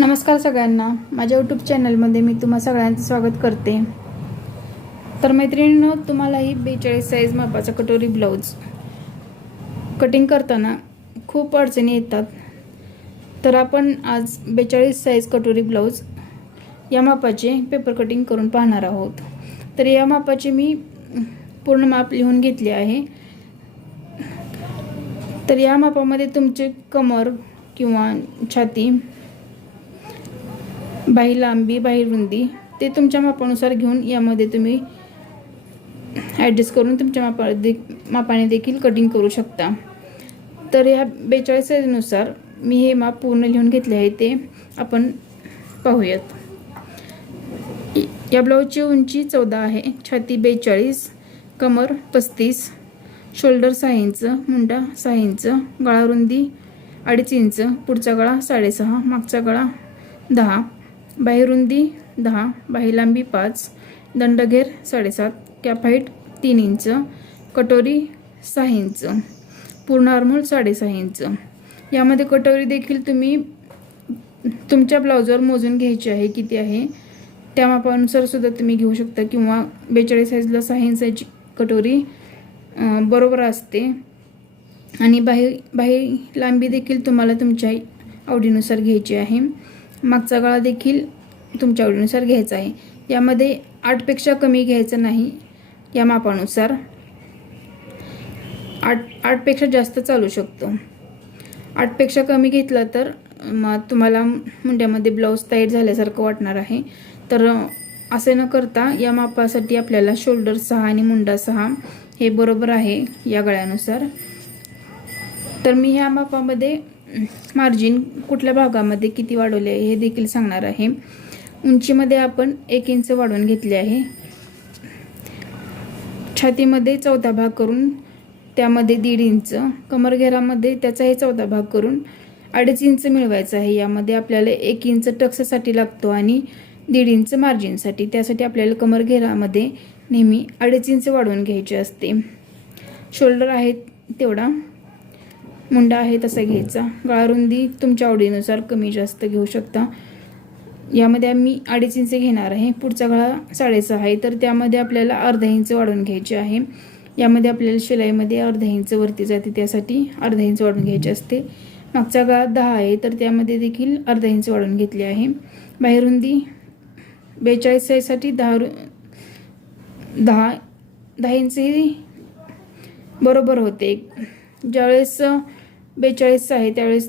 नमस्कार सगळ्यांना, माझ्या यूट्यूब चॅनलमध्ये मी तुम्हा सगळ्यांचं स्वागत करते। तर मैत्रिणींनो, तुम्हालाही 42 साईज मापाचा कटोरी ब्लाउज कटिंग करताना खूप अडचणी येतात। तर आपण आज 42 साईज कटोरी ब्लाउज या मापाचे पेपर कटिंग करून पाहणार आहोत। तर या मापाचे मी पूर्ण माप लिहून घेतले आहे। तर या मापामध्ये तुमचे कमर किंवा छाती, बाही लांबी, बाही रुंदी ते तुमच्या मापानुसार घेऊन यामध्ये तुम्ही ॲडजस्ट करून तुमच्या मापाने देखील कटिंग करू शकता। तर या 42 साईजनुसार मी हे माप पूर्ण लिहून घेतले आहे, ते आपण पाहूयात। या ब्लाउजची उंची 14 आहे, छाती 42, कमर 35, शोल्डर 6 इंच, मुंडा 6 इंच, गळा रुंदी 2.5 इंच, पुढचा गळा 6.5, मागचा गळा 10, बाही रुंदी 10, बाही लांबी 5, दंडघेर 7.5, कॅप हाईट 3 इंच, कटोरी 6 इंच, पूर्ण आर्महोल 6.5 इंच। यामध्ये कटोरी देखील तुम्ही तुमच्या ब्लाउजवर मोजून घ्यायची आहे, किती आहे त्या मापानुसार सुद्धा तुम्ही घेऊ शकता, किंवा 42 साईजला 6 इंचाची कटोरी बरोबर असते। आणि बाही लांबी देखील तुम्हाला तुमच्या आवडीनुसार घ्यायची आहे। मागचा गळा देखील तुमच्या आवडीनुसार घ्यायचा आहे। यामध्ये 8 पेक्षा कमी घ्यायचं नाही। या मापानुसार 8 पेक्षा जास्त चालू शकतो। 8 पेक्षा कमी घेतला तर तुम्हाला मुंड्यामध्ये ब्लाउज टाईट झाल्यासारखं वाटणार आहे। तर असे न करता या मापासाठी आपल्याला शोल्डर 6 आणि मुंडा 6 हे बरोबर आहे या गळ्यानुसार। तर मी ह्या मापामध्ये मार्जिन कुठल्या भागामध्ये किती वाढवले आहे हे देखील सांगणार आहे। उंचीमध्ये आपण 1 इंच वाढवून घेतले आहे। छातीमध्ये 14 भाग करून त्यामध्ये 1.5 इंच, कमर घेरामध्ये त्याचाही 14 भाग करून 2.5 इंच मिळवायचा आहे। यामध्ये आपल्याला 1 इंच टक्ससाठी लागतो आणि 1.5 इंच मार्जिनसाठी। त्यासाठी आपल्याला कमर घेरामध्ये नेहमी 2.5 इंच वाढवून घ्यायचे असते। शोल्डर आहे तेवढा, मुंडा आहे तसा घ्यायचा। गळा रुंदी तुमच्या आवडीनुसार कमी जास्त घेऊ शकता। यामध्ये मी 2.5 इंच घेणार आहे। पुढचा गळा 6.5 आहे, तर त्यामध्ये आपल्याला अर्धा इंच वाढवून घ्यायचे आहे। यामध्ये आपल्याला शिलाईमध्ये अर्धा इंच वरती जाते, त्यासाठी अर्धा इंच वाढवून घ्यायचे असते। मागचा गळा 10 आहे, तर त्यामध्ये देखील अर्धा इंच वाढवून घेतले आहे। बाही रुंदी 42 साईजसाठी 10 इंच ही बरोबर होते। ज्यावेळेस 42 आहे त्यावेळेस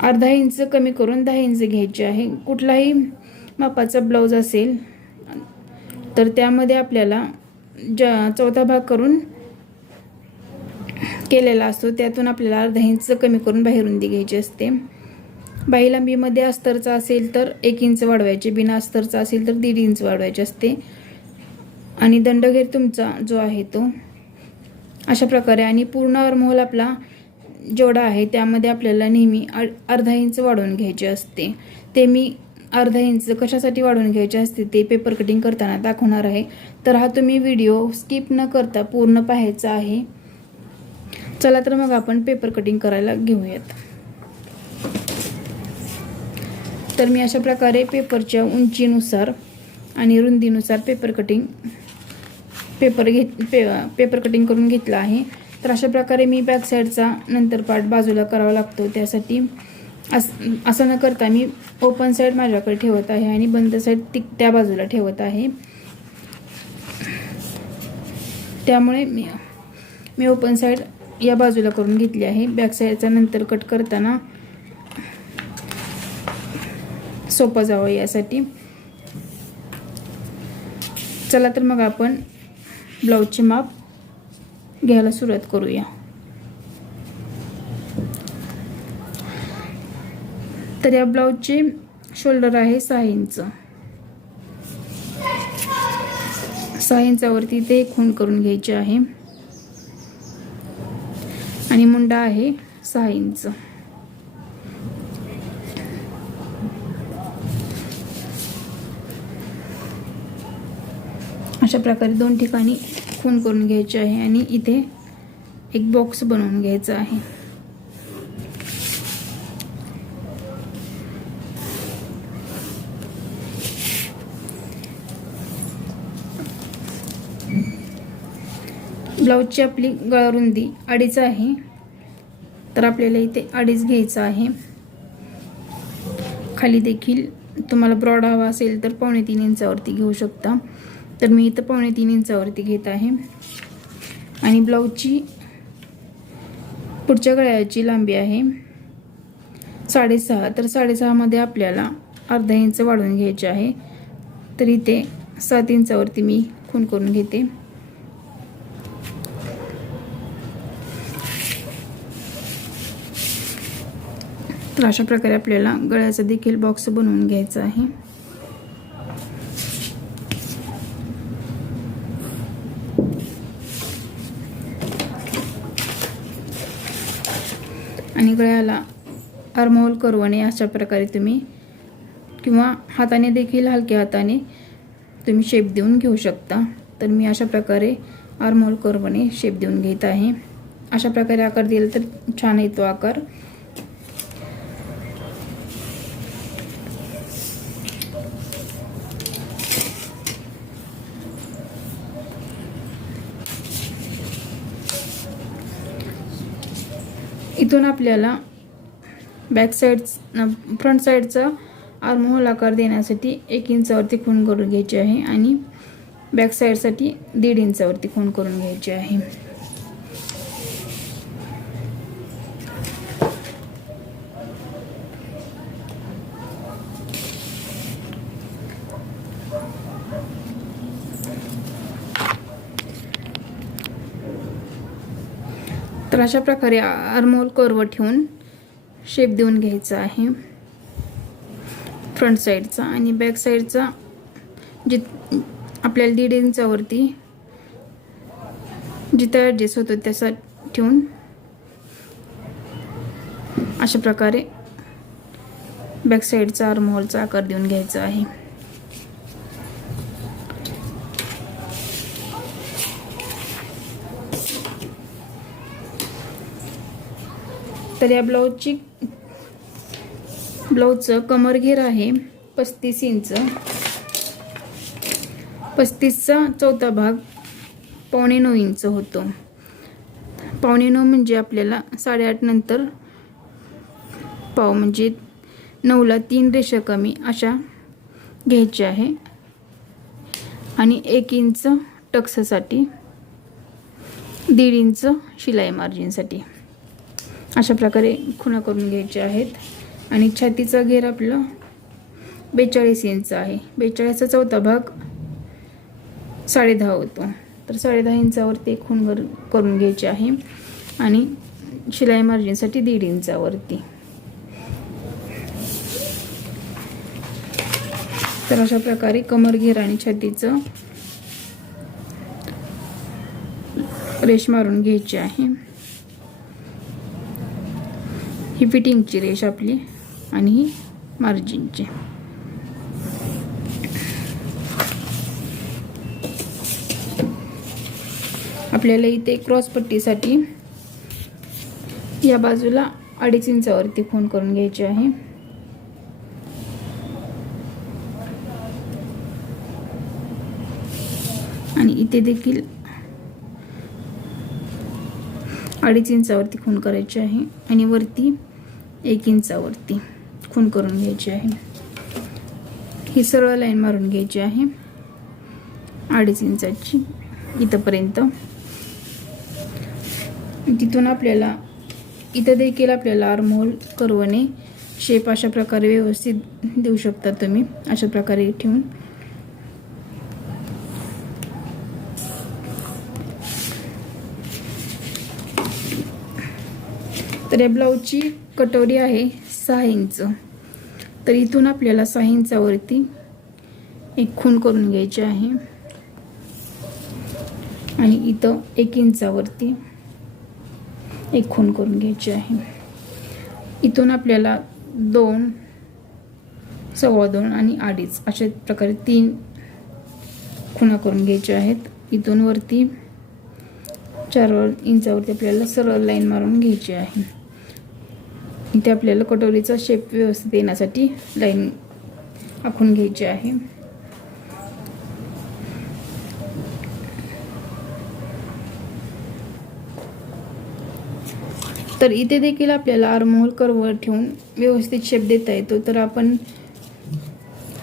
अर्धा इंच कमी करून 10 इंच घ्यायचे आहे। कुठलाही मापाचा ब्लाउज असेल तर त्यामध्ये आपल्याला 14 भाग करून केलेला असतो, त्यातून आपल्याला अर्धा इंच कमी करून बाही रुंदी घ्यायची असते। बाही लांबीमध्ये अस्तरचा असेल तर 1 इंच वाढवायचे, बिना अस्तरचा असेल तर 1.5 इंच वाढवायचे असते। आणि दंडघेर तुमचा जो आहे तो अशा प्रकारे, आणि पूर्ण आर्महोल आपला जेवढा आहे त्यामध्ये आपल्याला नेहमी अर्धा इंच वाढवून घ्यायचे असते। ते मी अर्धा इंच कशासाठी वाढवून घ्यायचे असते ते पेपर कटिंग करताना दाखवणार आहे। तर हा तुम्ही व्हिडिओ स्किप न करता पूर्ण पाहायचा आहे। चला तर मग आपण पेपर कटिंग करायला घेऊयात। तर मी अशा प्रकारे पेपरच्या उंचीनुसार आणि रुंदीनुसार पेपर कटिंग करून घेतला आहे। तर अशा प्रकारे मी बॅक साईडचा नंतर पार्ट बाजूला करावा लागतो, त्यासाठी असं न करता मी ओपन साईड माझ्याकडे ठेवत आहे आणि बंद साईड त्या बाजूला ठेवत आहे। त्यामुळे मी ओपन साईड या बाजूला करून घेतली आहे। बॅक साईडचा नंतर कट करताना सोपं जावं यासाठी। चला तर मग आपण ब्लाउजचे माप घ्यायला सुरुवात करूया। तर या ब्लाउजचे शोल्डर आहे 6 इंच। 6 इंचावरती ते खूण करून घ्यायचे आहे। आणि मुंडा आहे 6 इंच। अशा प्रकारे 2 ठिकाणी खूण करून घ्यायचे आहे आणि इथे एक बॉक्स बनवून घ्यायचा आहे। ब्लाऊजची आपली गळारुंदी 2.5 आहे, तर आपल्याला इथे 2.5 घ्यायचं आहे. खाली देखील तुम्हाला ब्रॉड हवा असेल तर 3.25 इंचावरती घेऊ शकता, तर मी इथं 3.25 इंचावरती घेत आहे. आणि ब्लाऊजची पुढच्या गळ्याची लांबी आहे 6.5, तर 6.5 मध्ये आपल्याला अर्धा इंच वाढवून घ्यायचे आहे. तर इथे 7 इंचावरती मी खूण करून घेते. तर अशा प्रकारे आपल्याला गळ्याचा देखील बॉक्स बनवून घ्यायचा आहे. आणि गळ्याला आर्महोल करवणे अशा प्रकारे तुम्ही किंवा हाताने देखील हलक्या हाताने तुम्ही शेप देऊन घेऊ शकता. तर मी अशा प्रकारे आर्महोल करवणे शेप देऊन घेत आहे. अशा प्रकारे आकार दिला तर छान येतो आकार. इथून आपल्याला फ्रंट साईडचा आर्महोल आकार देण्यासाठी 1 इंचावरती खूण करून घ्यायची आहे आणि बॅक साईडसाठी 1.5 इंचावरती खूण करून घ्यायची आहे. तर अशा प्रकारे आर्महोल कर्व ठेवून शेप देऊन घ्यायचा आहे फ्रंट साईडचा. आणि बॅक साईडचा आपल्याला 1.5 इंचावरती जिथं ॲडजस्ट होतो तसा ठेवून अशा प्रकारे बॅक साईडचा आर्महोलचा आकार देऊन घ्यायचा आहे. तर या ब्लाऊजचं कमर घेर आहे 35 इंच. 35चा चौथा भाग 8.25 इंच होतो. 8.25 म्हणजे आपल्याला 8.5 नंतर पाव म्हणजे 9ला 3 रेषा कमी अशा घ्यायच्या आहे. आणि 1 इंच टक्ससाठी, 1.5 इंच शिलाई मार्जिनसाठी अशा प्रकारे खुणा करून घ्यायचे आहेत. आणि छातीचा घेर आपलं 42 इंच आहे. 42चा चौथा भाग 10.5 होतो, तर 10.5 इंचावरती खूण करून घ्यायचे आहे. आणि शिलाई मार्जिनसाठी 1.5 इंचावरती. तर अशा प्रकारे कमर घेर आणि छातीचं रेष मारून घ्यायची आहे. ही फिटिंगची रेष आपली आणि ही मार्जिनची. आपल्याला इथे क्रॉस पट्टीसाठी या बाजूला 2.5 इंचावरती खूण करून घ्यायची आहे. आणि इथे देखील 2.5 इंचावरती खूण करायची आहे. आणि वरती 1 इंचावरती खूण करून घ्यायची आहे. ही सरळ लाईन मारून घ्यायची आहे 2.5 इंचाची इथपर्यंत. तिथून आपल्याला इथं देखील आपल्याला आर्महोल करवणे शेप अशा प्रकारे व्यवस्थित देऊ शकता तुम्ही. अशा प्रकारे ठेवून तर या ब्लाऊजची कटोरी आहे 6 इंच. तर इथून आपल्याला 6 इंचावरती एक खूण करून घ्यायची आहे. आणि इथं 1 इंचावरती एक खूण करून घ्यायची आहे. इथून आपल्याला 2, 2.25 आणि 2.5 अशा प्रकारे 3 खुणा करून घ्यायच्या आहेत. इथून वरती 4 इंचावरती आपल्याला सरळ लाईन मारून घ्यायची आहे. इथे आपल्याला कटोरीचा शेप व्यवस्थित येण्यासाठी लाईन आखून घ्यायची आहे. तर इथे देखील आपल्याला आर्महोल कर्व ठेवून व्यवस्थित शेप देता येतो. तर आपण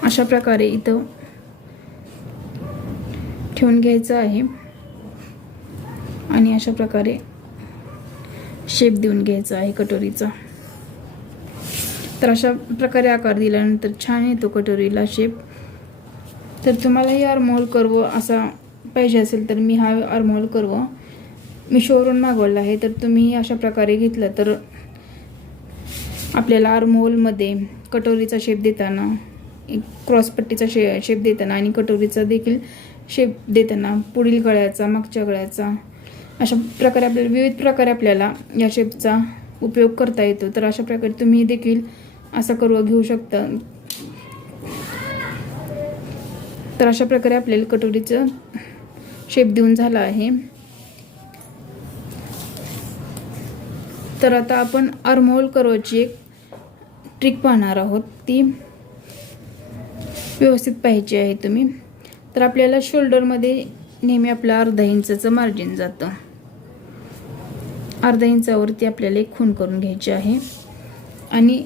अशा प्रकारे इथं ठेवून घ्यायचं आहे आणि अशा प्रकारे शेप देऊन घ्यायचा आहे कटोरीचा. तर अशा प्रकारे आकार दिल्यानंतर छान येतो कटोरीला शेप. तर तुम्हालाही आर्महोल कर्व असा पाहिजे असेल तर मी हा आर्महोल कर्व मिशोवरून मागवला आहे. तर तुम्ही अशा प्रकारे घेतलं तर आपल्याला आर्महोलमध्ये कटोरीचा शेप देताना, एक क्रॉसपट्टीचा शेप देताना आणि कटोरीचा देखील शेप देताना, पुढील गळ्याचा, मागच्या गळ्याचा, अशा प्रकारे आपल्याला विविध प्रकारे आपल्याला या शेपचा उपयोग करता येतो. तर अशा प्रकारे तुम्ही देखील असा कर्व घेऊ शकता. तर अशा प्रकारे आपल्याला कटोरीचं शेप देऊन झाला आहे. तर आता आपण आर्महोल कर्वची एक ट्रिक पाहणार आहोत, ती व्यवस्थित पाहिजे आहे तुम्ही. तर आपल्याला शोल्डरमध्ये नेहमी आपलं अर्धा इंचाचं मार्जिन जातं. अर्धा इंचावरती आपल्याला एक खूण करून घ्यायची आहे आणि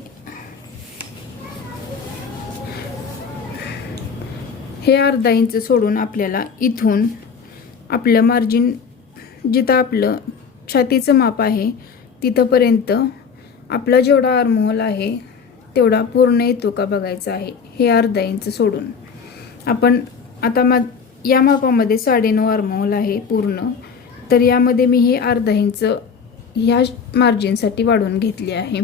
हे अर्धा इंच सोडून आपल्याला इथून आपलं मार्जिन, जिथं आपलं छातीचं माप आहे तिथंपर्यंत आपला जेवढा आर्महोल आहे तेवढा पूर्ण येतो का बघायचा आहे. हे अर्धा इंच सोडून आपण आता या मापामध्ये 9.5 आर्महोल आहे पूर्ण. तर यामध्ये मी हे अर्धा इंच ह्या मार्जिनसाठी वाढवून घेतले आहे.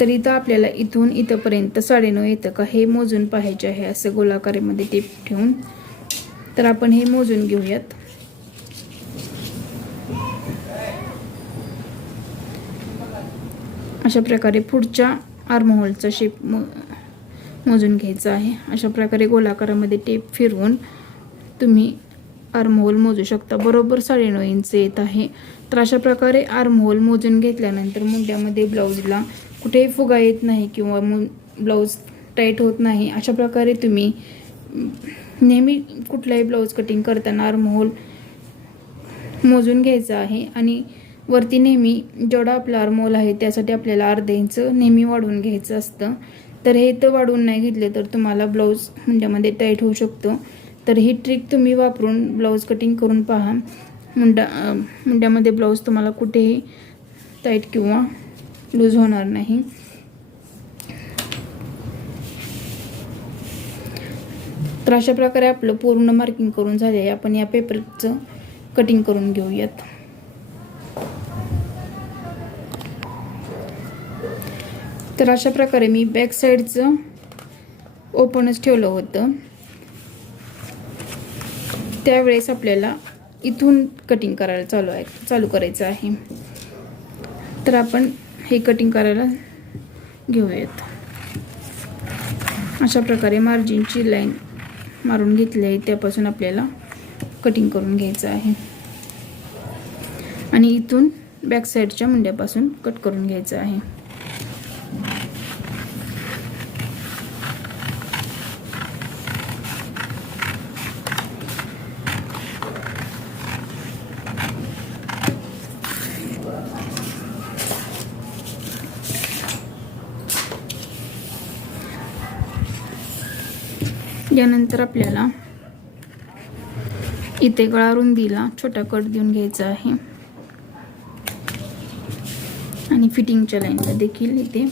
तर इथं आपल्याला इथून इथंपर्यंत 9.5 येतं का हे मोजून पाहायचे आहे, असं गोलाकारामध्ये टेप ठेवून. तर आपण हे मोजून घेऊयात. अशा प्रकारे पुढच्या आर्महोलचा शेप मोजून घ्यायचा आहे. अशा प्रकारे गोलाकारामध्ये टेप फिरवून तुम्ही आर्महोल मोजू शकता. बरोबर 9.5 इंच येत आहे. तर अशा प्रकारे आर्महोल मोजून घेतल्यानंतर मुंड्यामध्ये ब्लाऊजला कुठेही फुगा येत नाही किंवा ब्लाऊज टाईट होत नाही. अशा प्रकारे तुम्ही नेहमी कुठलाही ब्लाऊज कटिंग करताना आर्महोल मोजून घ्यायचा आहे आणि वरती नेहमी जेवढा आपला आर्महोल आहे त्यासाठी आपल्याला अर्धा इंच नेहमी वाढवून घ्यायचं असतं. तर हे तर वाढवून नाही घेतले तर तुम्हाला ब्लाऊज मुंड्यामध्ये टाईट होऊ शकतो. तर ही ट्रिक तुम्ही वापरून ब्लाऊज कटिंग करून पहा. मुंड्यामध्ये ब्लाऊज तुम्हाला कुठेही टाईट किंवा लूज होणार नाही. तर अशा प्रकारे आपलं पूर्ण मार्किंग करून झाले आहे. आपण या पेपरचं कटिंग करून घेऊयात. तर अशा प्रकारे मी बॅक साईडचं ओपनच ठेवलं होतं. त्यावेळेस आपल्याला इथून कटिंग करायला चालू करायचं आहे. तर आपण हे कटिंग करायला घेऊयात. अशा प्रकारे मार्जिनची लाईन मारून घेतली आहे, त्यापासून आपल्याला कटिंग करून घ्यायचं आहे आणि इथून बॅक साईडच्या मुंड्यापासून कट करून घ्यायचं आहे. यानंतर आपल्याला इथे गळा रुंदीला छोटा कट देऊन घ्यायचा आहे आणि फिटिंगच्या लाईनला देखील इथे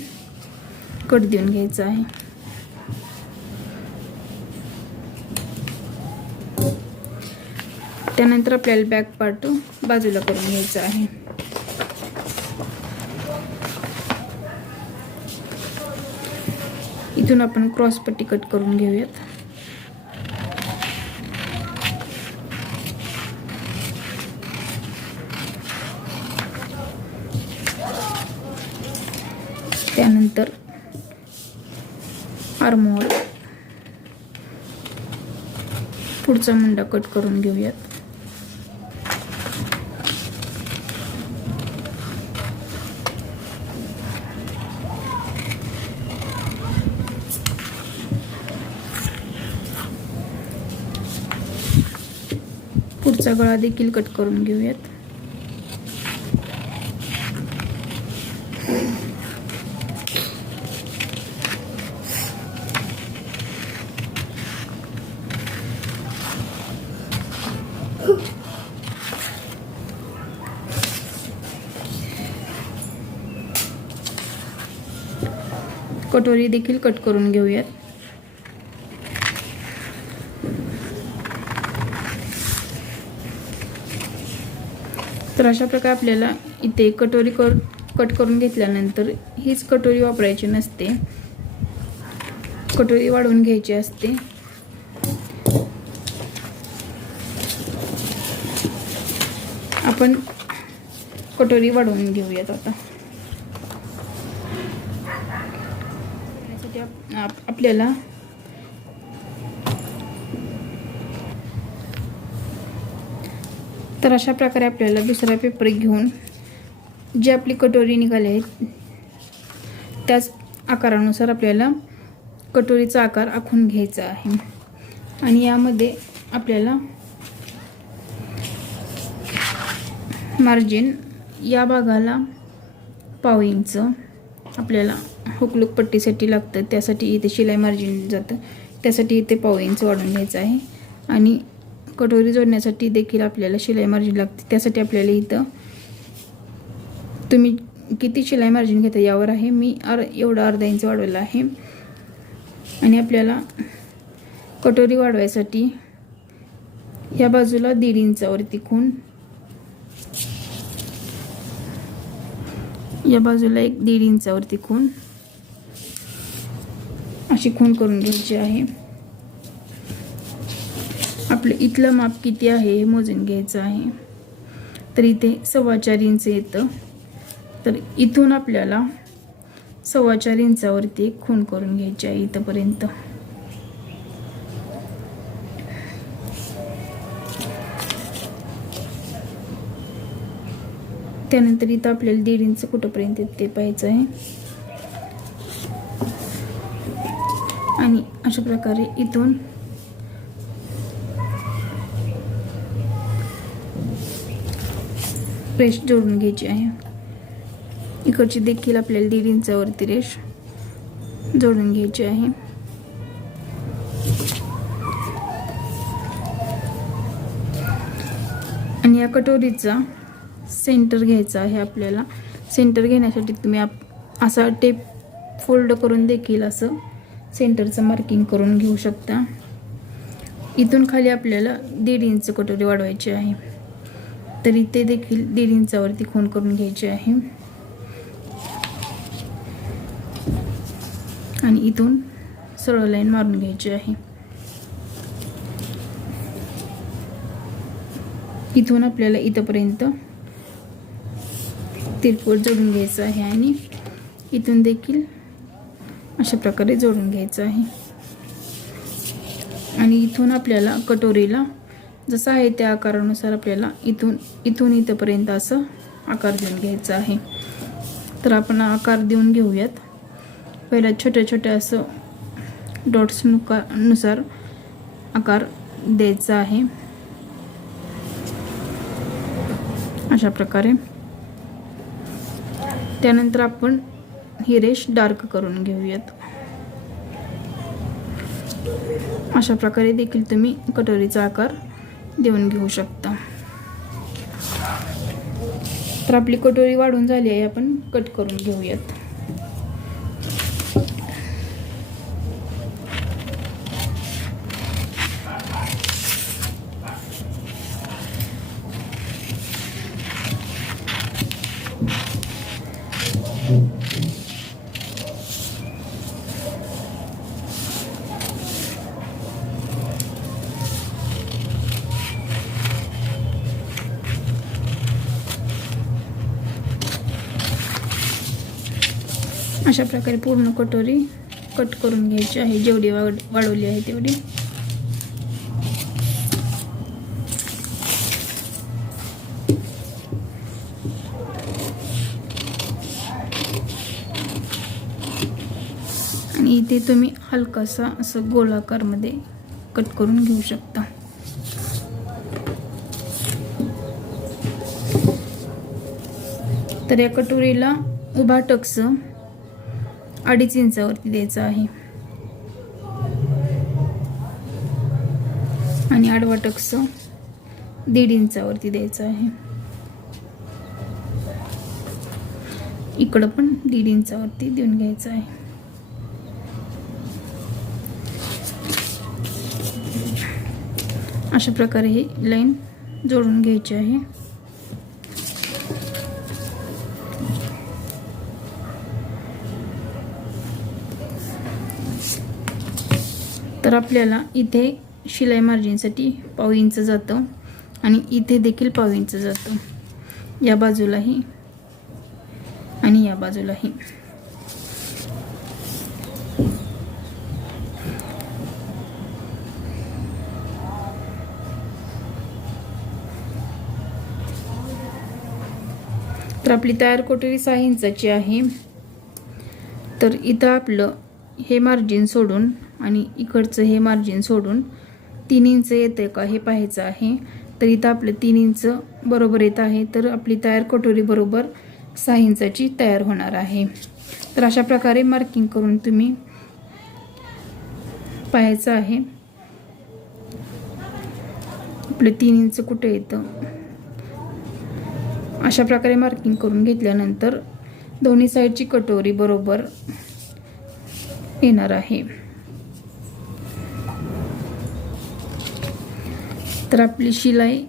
कट देऊन घ्यायचा आहे. त्यानंतर आपल्याला बॅक पार्ट बाजूला करून घ्यायचा आहे. इथून आपण क्रॉस पट्टी कट करून घेऊयात. त्यानंतर आर्महोल पुढचा मुंडा कट करून घेऊयात. पुढचा गळा देखील कट करून घेऊयात. कटोरी देखील कट करून घेऊयात. तर अशा प्रकारे आपल्याला इथे कटोरी कट करून घेतल्यानंतर हीच कटोरी वापरायची नसते, कटोरी वाढवून घ्यायची असते. आपण कटोरी वाढवून घेऊयात आता. आपल्याला तर अशा प्रकारे आपल्याला दुसरा पेपर घेऊन जी आपली कटोरी निघाली आहे त्याच आकारानुसार आपल्याला कटोरीचा आकार आखून घ्यायचा आहे. आणि यामध्ये आपल्याला मार्जिन या भागाला पाव इंच आपल्याला हुकलूक पट्टीसाठी लागतं, त्यासाठी इथे शिलाई मार्जिन जातं, त्यासाठी इथे पाव इंच वाढवून घ्यायचं आहे. आणि कटोरी जोडण्यासाठी देखील आपल्याला शिलाई मार्जिन लागते, त्यासाठी आपल्याला इथं तुम्ही किती शिलाई मार्जिन घेता यावर आहे, मी एवढा अर्धा इंच वाढवलेला आहे. आणि आपल्याला कटोरी वाढवायसाठी ह्या बाजूला 1.5 इंचावरती खूण, या बाजूला 1.5 इंचावरती खूण, अशी खूण करून घ्यायची आहे. आपलं इथलं माप किती आहे हे मोजून घ्यायचं आहे. तर इथे 4.25 इंच येतं, तर इथून आपल्याला 4.25 इंचावरती खूण करून घ्यायची आहे इथपर्यंत. त्यानंतर इथं आपल्याला 1.5 इंच कुठपर्यंत ते पाहायचं आहे. आणि अशा प्रकारे इथून रेष जोडून घ्यायची आहे. इकडची देखील आपल्याला 1.5 इंचावरती रेष जोडून घ्यायची आहे. आणि या कटोरीचा सेंटर घ्यायचा आहे आपल्याला. सेंटर घेण्यासाठी तुम्ही असा टेप फोल्ड करून देखील असं सेंटरचं मार्किंग करून घेऊ शकता. इथून खाली आपल्याला 1.5 इंच कटोरी वाढवायची आहे, तर इथे देखील 1.5 इंचावरती खूण करून घ्यायची आहे. आणि इथून सरळ लाईन मारून घ्यायची आहे. इथून आपल्याला इथपर्यंत तिरपुट जोडून घ्यायचं आहे आणि इथून देखील अशा प्रकारे जोडून घ्यायचं आहे. आणि इथून आपल्याला कटोरीला जसं आहे त्या आकारानुसार आपल्याला इथून इथपर्यंत असं आकार देऊन घ्यायचा आहे. तर आपण आकार देऊन घेऊयात. पहिला छोट्या छोट्या असं डॉट्स नुसार आकार द्यायचा आहे, अशा प्रकारे. त्यानंतर आपण ही रेष डार्क करून घेऊयात. अशा प्रकारे देखील तुम्ही कटोरीचा आकार देऊन घेऊ शकता. तर आपली कटोरी वाढून झाली आहे, आपण कट करून घेऊयात. अशा प्रकारे पूर्ण कटोरी कट करून घ्यायची आहे, जेवढी वाढवली आहे तेवढी. आणि इथे तुम्ही हलकासा असं गोलाकारमध्ये कट करून घेऊ शकता. तर या कटोरीला उभा टक्स 2.5 इंचावरती द्यायचा आहे आणि आडवा टक्स 1.5 इंचावरती द्यायचा आहे. इकडं पण 1.5 इंचावरती देऊन घ्यायचं आहे. अशा प्रकारे ही लाईन जोडून घ्यायची आहे. तर आपल्याला इथे शिलाई मार्जिनसाठी पाव इंच जातं आणि इथे देखील पाव इंच जातं, या बाजूलाही आणि या बाजूलाही. तर आपली तयार कटोरी 6 इंचाची आहे. तर इथं आपलं हे मार्जिन सोडून आणि इकडचं हे मार्जिन सोडून 3 इंच येते का हे पाहायचं आहे. तर इथं आपलं 3 इंच बरोबर येत आहे. तर आपली तयार कटोरी बरोबर 6 इंचाची तयार होणार आहे. तर अशा प्रकारे मार्किंग करून तुम्ही पाहायचं आहे आपलं 3 इंच कुठे येतं. अशा प्रकारे मार्किंग करून घेतल्यानंतर दोन्ही साईडची कटोरी बरोबर येणार आहे. तर आपली शिलाई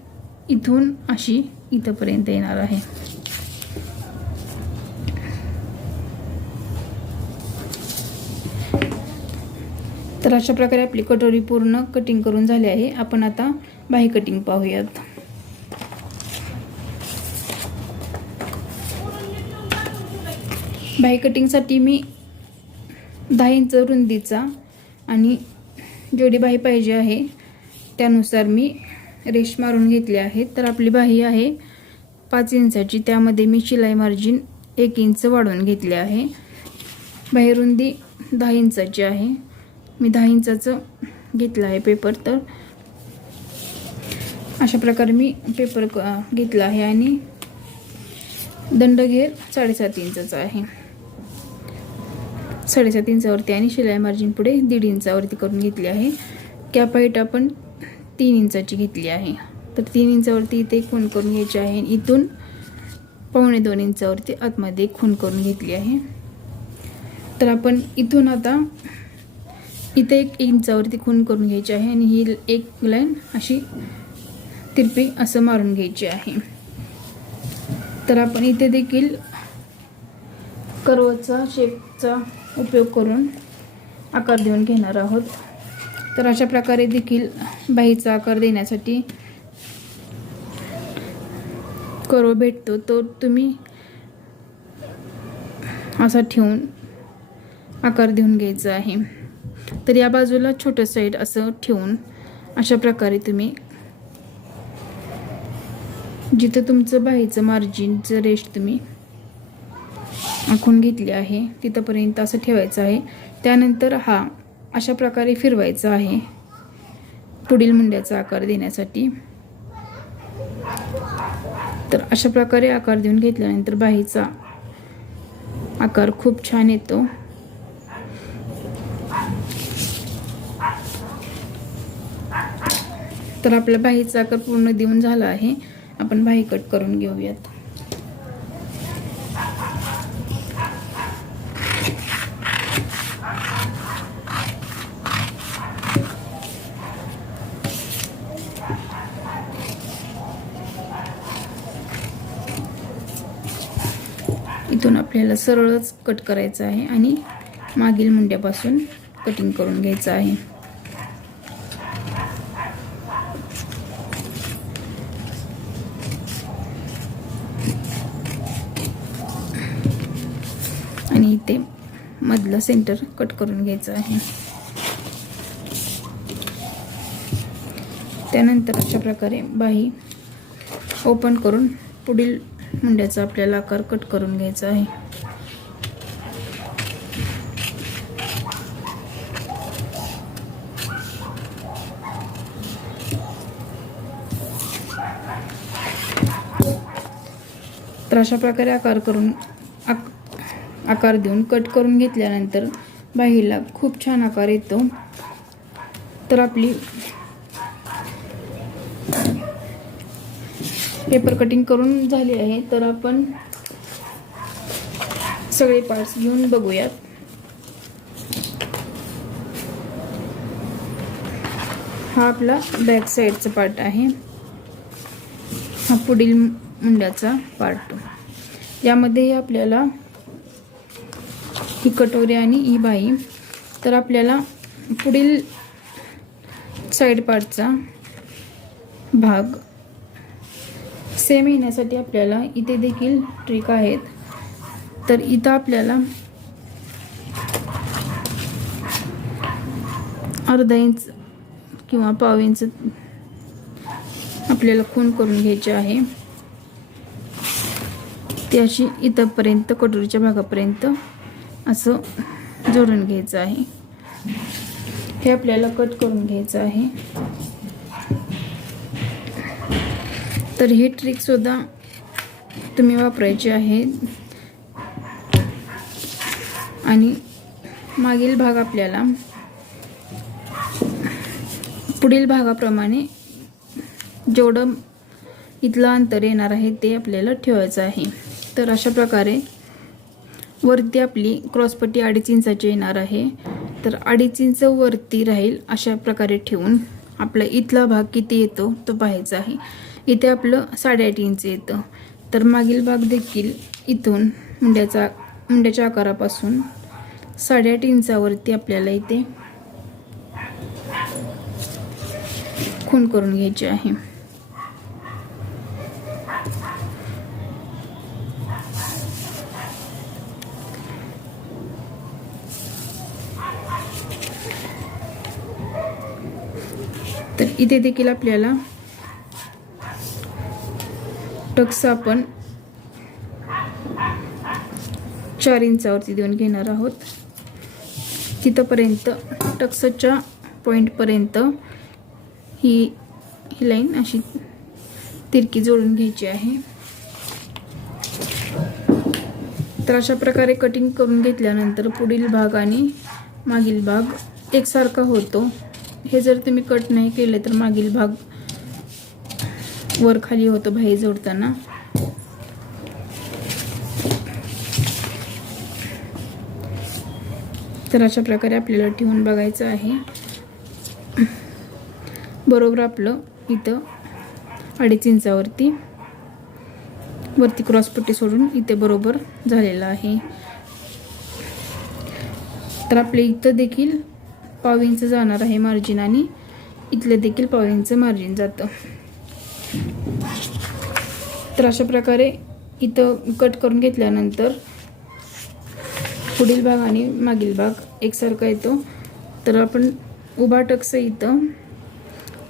इथून अशी इथपर्यंत येणार आहे. तर अशा प्रकारे आपली कटोरी पूर्ण कटिंग करून झाली आहे. आपण आता बाही कटिंग पाहूयात. बाही कटिंगसाठी मी 10 इंच रुंदीचा आणि जेवढी बाही पाहिजे आहे त्यानुसार मी रेष मारून घेतली आहे. तर आपली बाही आहे 5 इंचाची, त्यामध्ये मी शिलाई मार्जिन 1 इंच वाढवून घेतले आहे. बाही रुंदी 10 इंचाची आहे, मी 10 इंचाचं घेतलं आहे पेपर. तर अशा प्रकारे मी पेपर घेतला आहे आणि दंडघेर 7.5 इंचाचा आहे. 7.5 इंचावरती आणि शिलाई मार्जिन पुढे 1.5 इंचावरती करून घेतली आहे. कॅप हाईट आपण 3 इंचाची घेतली आहे. तर 3 इंचावरती इथे खूण करून घ्यायची आहे. इथून 1.25 इंचावरती आतमध्ये खूण करून घेतली आहे. तर आपण इथून आता इथे 1 इंचावरती खूण करून घ्यायची आहे आणि ही एक लाईन अशी तिरपी असं मारून घ्यायची आहे. तर आपण इथे देखील कर्वचा शेपचा उपयोग करून आकार देऊन घेणार आहोत. तर अशा प्रकारे देखील बाहीचा आकार देण्यासाठी कर्व भेटतो, तो तुम्ही असा ठेवून आकार देऊन घ्यायचा आहे. तर या बाजूला छोटं साईड असं ठेवून अशा प्रकारे तुम्ही जिथं तुमचं बाहीचं मार्जिनचं रेष तुम्ही आखून घेतली आहे तिथंपर्यंत असं ठेवायचं आहे. त्यानंतर हा अशा प्रकारे फिरवायचा आहे पुढील मुंड्याचा आकार देण्यासाठी. तर अशा प्रकारे आकार देऊन घेतल्यानंतर बाहीचा आकार खूप छान येतो. तर आपला बाहीचा आकार पूर्ण देऊन झाला आहे. आपण बाही कट करून घेऊयात. इथून आपल्याला सरळच कट करायचं आहे आणि मागील मुंड्यापासून कटिंग करून घ्यायचं आहे. आणि इथे मधलं सेंटर कट करून घ्यायचं आहे. त्यानंतर अशा प्रकारे बाही ओपन करून पुढील मुंड्याचा आपल्याला आकार कट करून घ्यायचा आहे. तर अशा प्रकारे आकार देऊन कट करून घेतल्यानंतर बाहीला खूप छान आकार येतो. तर आपली पेपर कटिंग करून झाली आहे. तर आपण सगळे पार्ट्स घेऊन बघूयात. हा आपला बॅक साईडचा पार्ट आहे, हा पुढील मुंड्याचा पार्ट. यामध्ये आपल्याला ही कटोरी आणि ही बाई. तर आपल्याला पुढील साईड पार्टचा भाग सेम येण्यासाठी आपल्याला इथे देखील ट्रिक आहेत. तर इथं आपल्याला अर्धा इंच किंवा पाव इंच आपल्याला खूण करून घ्यायची आहे. ती अशी इथंपर्यंत कटोरीच्या भागापर्यंत असं जोडून घ्यायचं आहे. हे आपल्याला कट करून घ्यायचं आहे. तर ही ट्रिक सुद्धा तुम्ही वापरायची आहे. आणि मागील भाग आपल्याला पुढील भागाप्रमाणे जेवढं इथलं अंतर येणार आहे ते आपल्याला ठेवायचं आहे. तर अशा प्रकारे वरती आपली क्रॉसपट्टी 2.5 इंचाची येणार आहे. तर 2.5 इंच वरती राहील अशा प्रकारे ठेवून आपला इथला भाग किती येतो तो पाहायचा आहे. इथे आपलं 8.5 इंच येतं. तर मागील भाग देखील इथून मुंड्याच्या आकारापासून 8.5 इंचावरती आपल्याला इथे खूण करून घ्यायची आहे. तर इथे देखील आपल्याला टक्स आपण 4 इंचावरती देऊन घेणार आहोत. तिथपर्यंत टक्सच्या पॉइंटपर्यंत ही लाईन अशी तिरकी जोडून घ्यायची आहे. तर अशा प्रकारे कटिंग करून घेतल्यानंतर पुढील भाग आणि मागील भाग एकसारखा होतो. हे जर तुम्ही कट नाही केले तर मागील भाग वर खाली होतो बाही जोडताना. तर अशा प्रकारे आपल्याला ठेवून बघायचं आहे. बरोबर आपलं इथं 2.5 इंचावरती वरती क्रॉसपट्टी सोडून इथे बरोबर झालेलं आहे. तर आपले इथं देखील पाव इंच जाणार आहे मार्जिन आणि इथले देखील पाव इंच मार्जिन जातं. तर अशा प्रकारे इथं कट करून घेतल्यानंतर पुढील भाग आणि मागील भाग एकसारखा येतो. तर आपण उभा टक्स इथं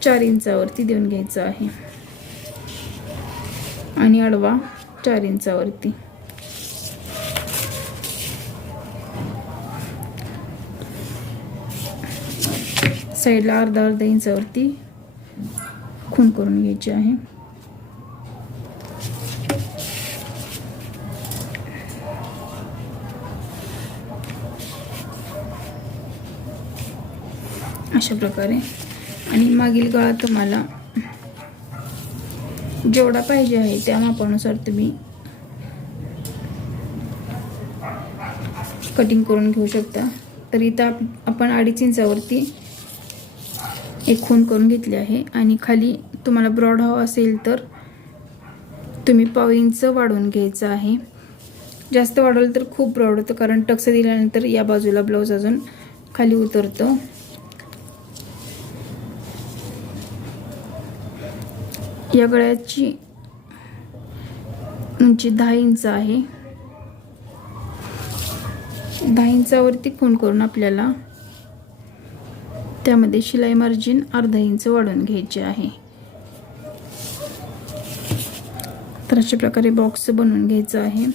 4 इंचावरती देऊन घ्यायचा आहे आणि आडवा 4 इंचावरती. साईडला अर्धा इंचावरती खूण करून घ्यायची आहे. अशा प्रकारे. आणि मागील गळा तुम्हाला जेवढा पाहिजे आहे त्या मापानुसार तुम्ही कटिंग करून घेऊ शकता. तर इथं आपण 2.5 इंचावरती एक खूण करून घेतली आहे. आणि खाली तुम्हाला ब्रॉड हवा असेल तर तुम्ही पाव इंच वाढवून घ्यायचं आहे. जास्त वाढवलं तर खूप ब्रॉड होतं, कारण टक्स दिल्यानंतर या बाजूला ब्लाऊज अजून खाली उतरतो. या गळ्याची उंची 10 इंच आहे. 10 इंचावरती खूण करून आपल्याला त्यामध्ये शिलाई मार्जिन अर्धा इंच वाढवून घ्यायचे आहे. तर अशा प्रकारे बॉक्स बनवून घ्यायचा आहे.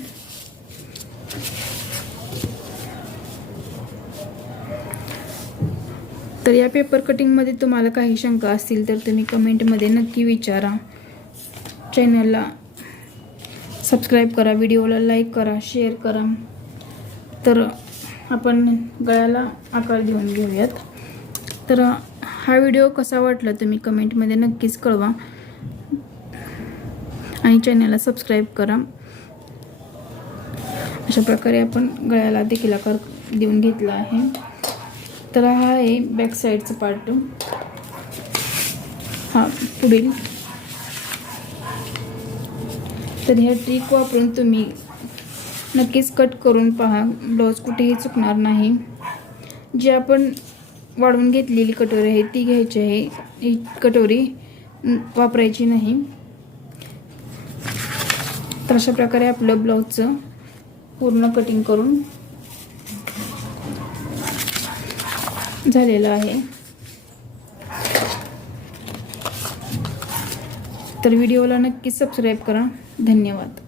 तर या पेपर कटिंगमध्ये तुम्हाला काही शंका असतील तर तुम्ही कमेंटमध्ये नक्की विचारा. चॅनलला सबस्क्राईब करा, व्हिडिओला लाईक करा, शेअर करा. तर आपण गळ्याला आकार देऊन घेऊयात. तर हा व्हिडिओ कसा वाटला तुम्ही कमेंटमध्ये नक्कीच कळवा आणि चॅनलला सबस्क्राईब करा. अशा प्रकारे आपण गळ्याला देखील आकार देऊन घेतला आहे. तर हा आहे बॅक साईडचा पार्ट. हा पुढील. तर ह्या ट्रिक वापरून तुम्ही नक्कीच कट करून पहा, ब्लाऊज कुठेही चुकणार नाही. जी आपण वाढवून घेतलेली कटोरी आहे ती घ्यायची आहे, ही कटोरी वापरायची नाही. तर अशा प्रकारे आपलं ब्लाऊजचं पूर्ण कटिंग करून झालेलं आहे. तर व्हिडिओला नक्कीच सबस्क्राईब करा. धन्यवाद.